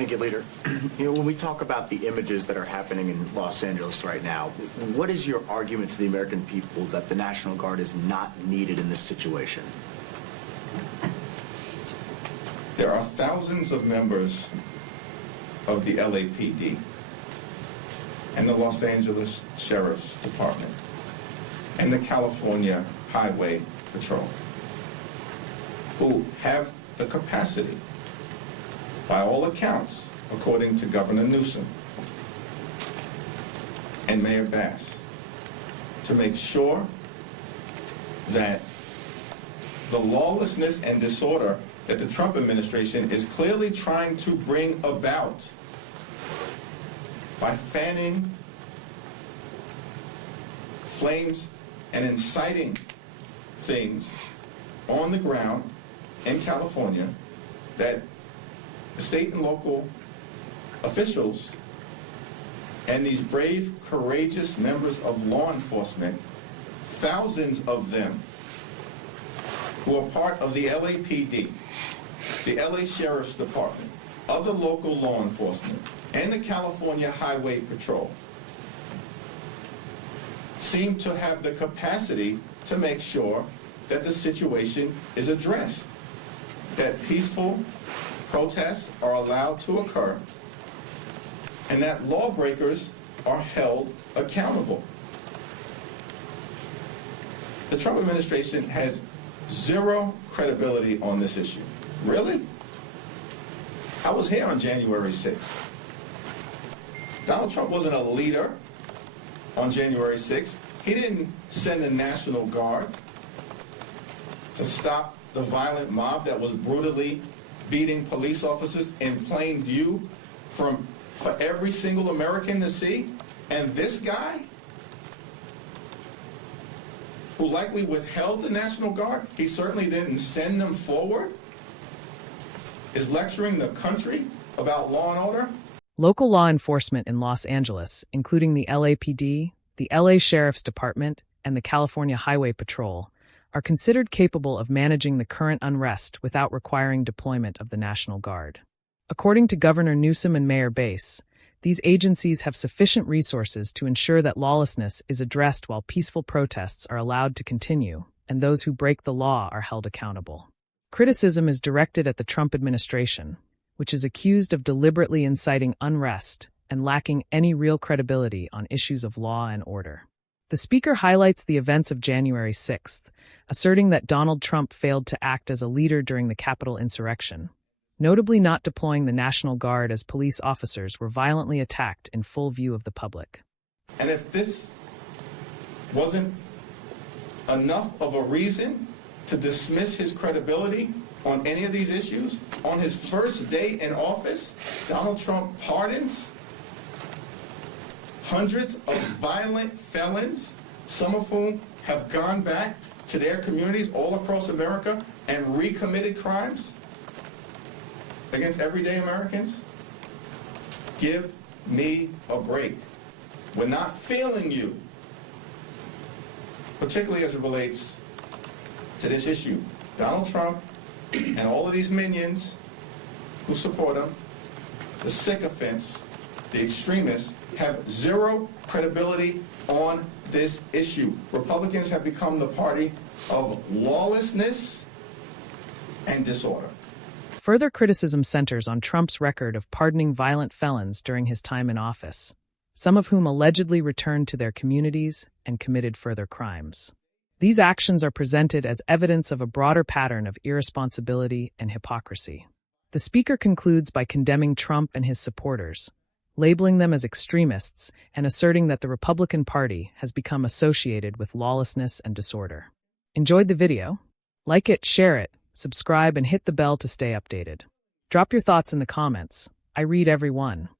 Thank you, Leader. When we talk about the images that are happening in Los Angeles right now, what is your argument to the American people that the National Guard is not needed in this situation? There are thousands of members of the LAPD and the Los Angeles Sheriff's Department and the California Highway Patrol who have the capacity, by all accounts, according to Governor Newsom and Mayor Bass, to make sure that the lawlessness and disorder that the Trump administration is clearly trying to bring about by fanning flames and inciting things on the ground in California, that the state and local officials and these brave, courageous members of law enforcement, thousands of them who are part of the LAPD, the LA Sheriff's Department, other local law enforcement, and the California Highway Patrol, seem to have the capacity to make sure that the situation is addressed, that peaceful protests are allowed to occur, and that lawbreakers are held accountable. The Trump administration has zero credibility on this issue. Really? I was here on January 6th. Donald Trump wasn't a leader on January 6th. He didn't send the National Guard to stop the violent mob that was brutally beating police officers in plain view for every single American to see. And this guy, who likely withheld the National Guard, he certainly didn't send them forward, is lecturing the country about law and order. Local law enforcement in Los Angeles, including the LAPD, the LA Sheriff's Department, and the California Highway Patrol, are considered capable of managing the current unrest without requiring deployment of the National Guard. According to Governor Newsom and Mayor Bass, these agencies have sufficient resources to ensure that lawlessness is addressed while peaceful protests are allowed to continue, and those who break the law are held accountable. Criticism is directed at the Trump administration, which is accused of deliberately inciting unrest and lacking any real credibility on issues of law and order. The speaker highlights the events of January 6th, asserting that Donald Trump failed to act as a leader during the Capitol insurrection, notably not deploying the National Guard as police officers were violently attacked in full view of the public. And if this wasn't enough of a reason to dismiss his credibility on any of these issues, on his first day in office, Donald Trump pardons hundreds of violent felons, some of whom have gone back to their communities all across America and recommitted crimes against everyday Americans. Give me a break. We're not failing you, particularly as it relates to this issue. Donald Trump and all of these minions who support him, the sycophants, the extremists, have zero credibility on this issue. Republicans have become the party of lawlessness and disorder. Further criticism centers on Trump's record of pardoning violent felons during his time in office, some of whom allegedly returned to their communities and committed further crimes. These actions are presented as evidence of a broader pattern of irresponsibility and hypocrisy. The speaker concludes by condemning Trump and his supporters, labeling them as extremists and asserting that the Republican Party has become associated with lawlessness and disorder. Enjoyed the video? Like it, share it, subscribe, and hit the bell to stay updated. Drop your thoughts in the comments. I read every one.